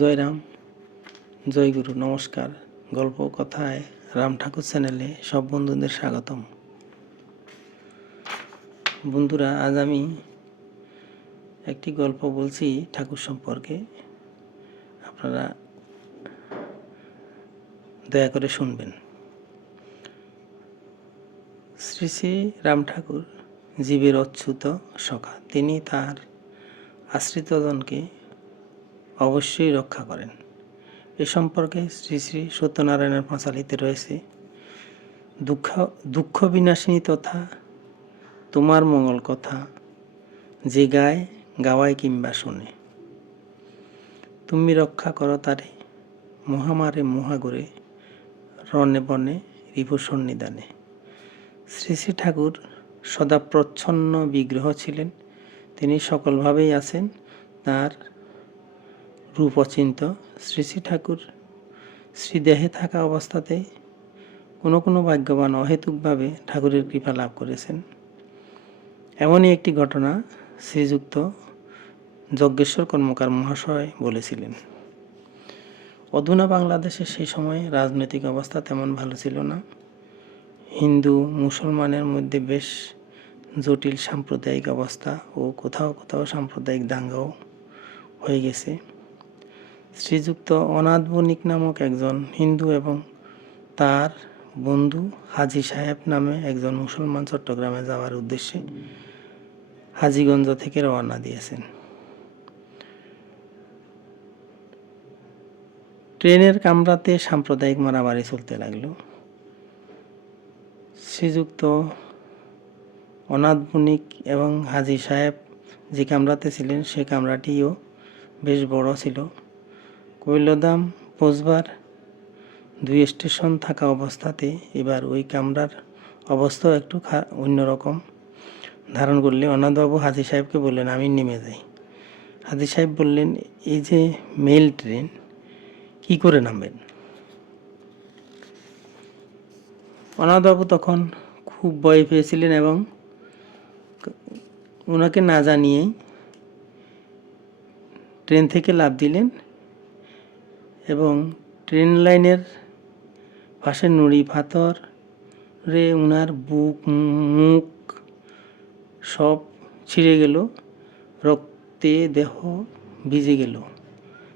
জয় রাম, জয় গুরু, নমস্কার। গল্প কথায় রাম ঠাকুর চ্যানেলে সব বন্ধুদের স্বাগতম। বন্ধুরা, আজ আমি একটি গল্প বলছি ঠাকুর সম্পর্কে। আপনারা দয়া করে শুনবেন। শ্রী শ্রী রাম ঠাকুর জীবের অচ্যুত সখা। তিনি তার আশ্রিতজনকে অবশ্যই রক্ষা করেন। এ সম্পর্কে শ্রী শ্রী সত্যনারায়ণের পাঁচালীতে রয়েছে, দুঃখ বিনাশিনী তথা তোমার মঙ্গল কথা, যে গায় গাওয়ায় কিংবা শোনে। তুমি রক্ষা করো তারে, মহামারে মহাগরে, রণে বনে রিপু সন্নিধানে। শ্রী শ্রী ঠাকুর সদা প্রচ্ছন্ন বিগ্রহ ছিলেন। তিনি সকলভাবেই আছেন, তাঁর রূপ অচিন্ত। শ্রী শ্রী ঠাকুর শ্রীদেহে থাকা অবস্থাতে কোনো কোনো ভাগ্যবান অহেতুকভাবে ঠাকুরের কৃপা লাভ করেছেন। এমনই একটি ঘটনা শ্রীযুক্ত যজ্ঞেশ্বর কর্মকার মহাশয় বলেছিলেন। অধুনা বাংলাদেশে সেই সময়ে রাজনৈতিক অবস্থা তেমন ভালো ছিল না। হিন্দু মুসলমানের মধ্যে বেশ জটিল সাম্প্রদায়িক অবস্থা ও কোথাও কোথাও সাম্প্রদায়িক দাঙ্গাও হয়ে গেছে। শ্রীযুক্ত অনাথ বণিক নামক একজন হিন্দু এবং তার বন্ধু হাজী সাহেব নামে একজন মুসলমান চট্টগ্রামে যাওয়ার উদ্দেশ্যে হাজীগঞ্জ থেকে রওনা দিয়েছেন। ট্রেনের কামরাতে সাম্প্রদায়িক মারামারি চলতে লাগলো। শ্রীযুক্ত অনাথ বণিক এবং হাজী সাহেব যে কামরাতে ছিলেন সে কামরাটিও বেশ বড় ছিল। কৈলদাম পৌঁছবার 2 স্টেশন থাকা অবস্থাতে এবার ওই কামরার অবস্থাও একটু অন্যরকম ধারণ করলে অনাথবাবু হাজী সাহেবকে বললেন, আমি নেমে যাই। হাজী সাহেব বললেন, এই যে মেল ট্রেন, কি করে নামবেন? অনাথবাবু তখন খুব ভয় পেয়েছিলেন এবং ওনাকে না জানিয়েই ট্রেন থেকে লাফ দিলেন এবং ট্রেন লাইনের পাশে নুড়ি পাথরে ওনার বুক মুখ সব ছিঁড়ে গেল, রক্তে দেহ ভিজে গেল।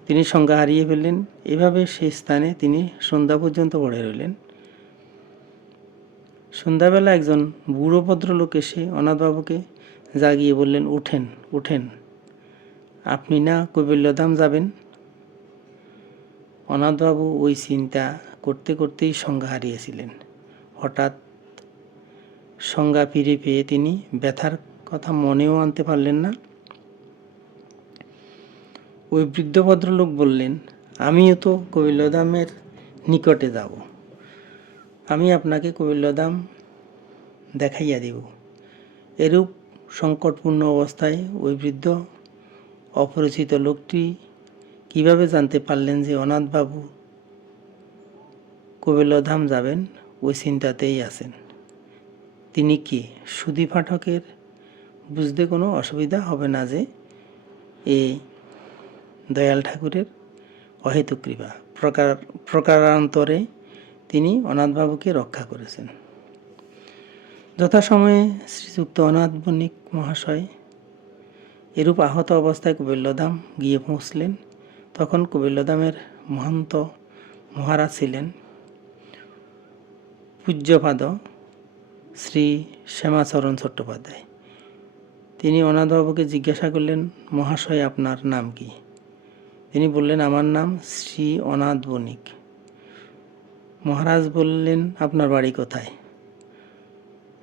তিনি সংজ্ঞা হারিয়ে ফেললেন। এভাবে সেই স্থানে তিনি সন্ধ্যা পর্যন্ত পড়ে রইলেন। সন্ধ্যাবেলা একজন বুড়ো ভদ্রলোক এসে অনাথবাবুকে জাগিয়ে বললেন, উঠেন উঠেন, আপনি না কৈবল্যধাম যাবেন? অনাথবাবু ওই চিন্তা করতে করতেই সংজ্ঞা হারিয়েছিলেন। হঠাৎ সংজ্ঞা ফিরে পেয়ে তিনি ব্যথার কথা মনেও আনতে পারলেন না। ওই বৃদ্ধ ভদ্রলোক বললেন, আমিও তো কৈবল্যধামের নিকটে যাব, আমি আপনাকে কৈবল্যধাম দেখাইয়া দিব। এরূপ সংকটপূর্ণ অবস্থায় ওই বৃদ্ধ অপরিচিত লোকটি কিভাবে জানতে পারলেন যে অনাথবাবু কৈবল্যধাম যাবেন? ওই চিন্তাতেই আছেন। তিনি কি সুধী পাঠকের বুঝতে কোনো অসুবিধা হবে না যে এই দয়াল ঠাকুরের অহেতুক কৃপা। প্রকারান্তরে তিনি অনাথবাবুকে রক্ষা করেছেন। যথাসময়ে শ্রীযুক্ত অনাথ বণিক মহাশয় এরূপ আহত অবস্থায় কৈবল্যধাম গিয়ে পৌঁছলেন। তখন কৈবল্যধামের মহন্ত মহারাজ ছিলেন পূজ্যপাদ শ্রী শ্যামাচরণ চট্টোপাধ্যায়। তিনি অনাথবাবুকে জিজ্ঞাসা করলেন, মহাশয় আপনার নাম কি? তিনি বললেন, আমার নাম শ্রী অনাথ বণিক। মহারাজ বললেন, আপনার বাড়ি কোথায়?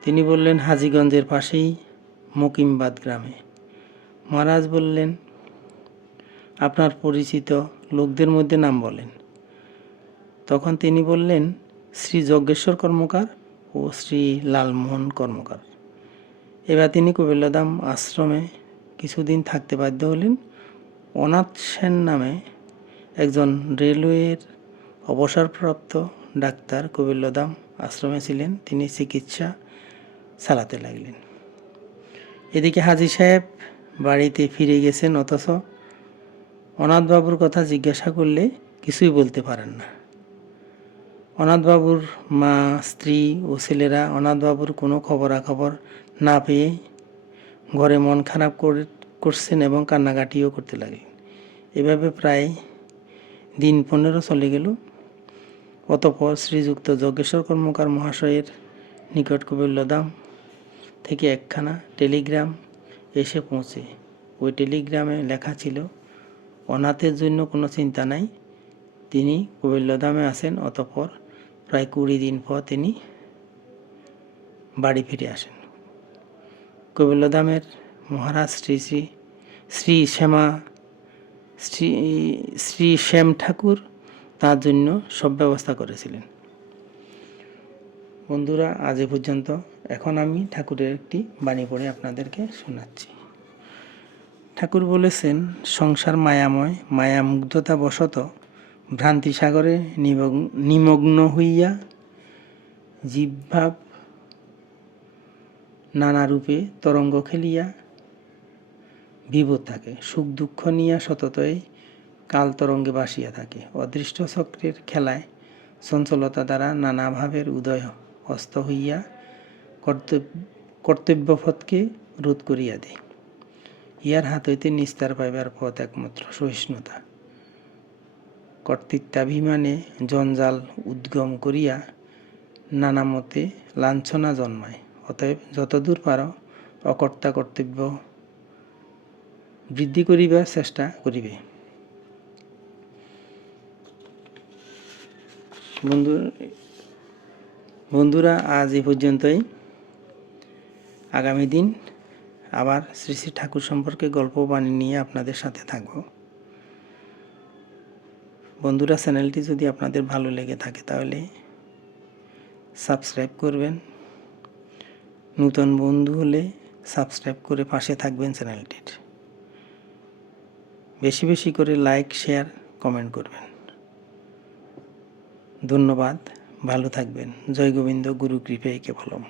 তিনি বললেন, হাজীগঞ্জের পাশেই মকিমবাদ গ্রামে। মহারাজ বললেন, আপনার পরিচিত লোকদের মধ্যে নাম বলেন। তখন তিনি বললেন, শ্রী যজ্ঞেশ্বর কর্মকার ও শ্রী লালমোহন কর্মকার। এবার তিনি কৈবল্যধাম আশ্রমে কিছুদিন থাকতে বাধ্য হলেন। অনাথ সেন নামে একজন রেলওয়ের অবসরপ্রাপ্ত ডাক্তার কৈবল্যধাম আশ্রমে ছিলেন। তিনি চিকিৎসা চালাতে লাগলেন। এদিকে হাজী সাহেব বাড়িতে ফিরে গেছেন, অথচ অনাথবাবুর কথা জিজ্ঞাসা করলে কিছুই বলতে পারেন না। অনাথবাবুর মা, স্ত্রী ও ছেলেরা অনাথবাবুর কোনো খবরাখবর না পেয়ে ঘরে মন খারাপ করছেন এবং কান্নাকাটিও করতে লাগলেন। এভাবে প্রায় দিন 15 চলে গেল। অতঃপর শ্রীযুক্ত যজ্ঞেশ্বর কর্মকার মহাশয়ের নিকট কবিরলধাম থেকে একখানা টেলিগ্রাম এসে পৌঁছে। ওই টেলিগ্রামে লেখা ছিল, অনাথের জন্য কোনো চিন্তা নাই, তিনি কবিরলধামে আছেন। অতঃপর প্রায় 20 দিন পর তিনি বাড়ি ফিরে আসেন। কবিরলধামের মহারাজ শ্রী শ্যাম ঠাকুর তার জন্য সব ব্যবস্থা করেছিলেন। বন্ধুরা, আজ এ পর্যন্ত। এখন আমি ঠাকুরের একটি বাণী পড়ে আপনাদেরকে শোনাচ্ছি। ঠাকুর বলেছেন, সংসার মায়াময়, মায়া মুগ্ধতা বশত ভ্রান্তি সাগরে নিমগ্ন হইয়া জীবভাব নানা রূপে তরঙ্গ খেলিয়া বিভোর থাকে। সুখ দুঃখ নিয়া সততই কাল তরঙ্গে ভাসিয়া থাকে। অদৃষ্ট চক্রের খেলায় চঞ্চলতা দ্বারা নানা ভাবের উদয় হস্ত হইয়া কর্তব্যপথকে রোধ করিয়া দেয়। ইহার হাত হইতে নিস্তার পাইবার পথ একমাত্র সহিষ্ণুতা। কর্তৃত্বাভিমানে জঞ্জাল উদ্গম করিয়া নানা মতে লাঞ্ছনা জন্মায়। অতএব যতদূর পারো অকর্তা কর্তব্য বৃদ্ধি করিবার চেষ্টা করিবে। বন্ধুরা, আজ এই পর্যন্তই। আগামী দিন আবার শ্রী শ্রী ঠাকুর সম্পর্কে গল্প বাণী নিয়ে আপনাদের সাথে থাকব। বন্ধুরা, চ্যানেলটি যদি আপনাদের ভালো লেগে থাকে তাহলে সাবস্ক্রাইব করবেন। নূতন বন্ধু হলে সাবস্ক্রাইব করে পাশে থাকবেন চ্যানেলটির। বেশি বেশি করে লাইক, শেয়ার, কমেন্ট করবেন। ধন্যবাদ, ভালো থাকবেন। জয় গোবিন্দ, গুরু কৃপেই কেবলম।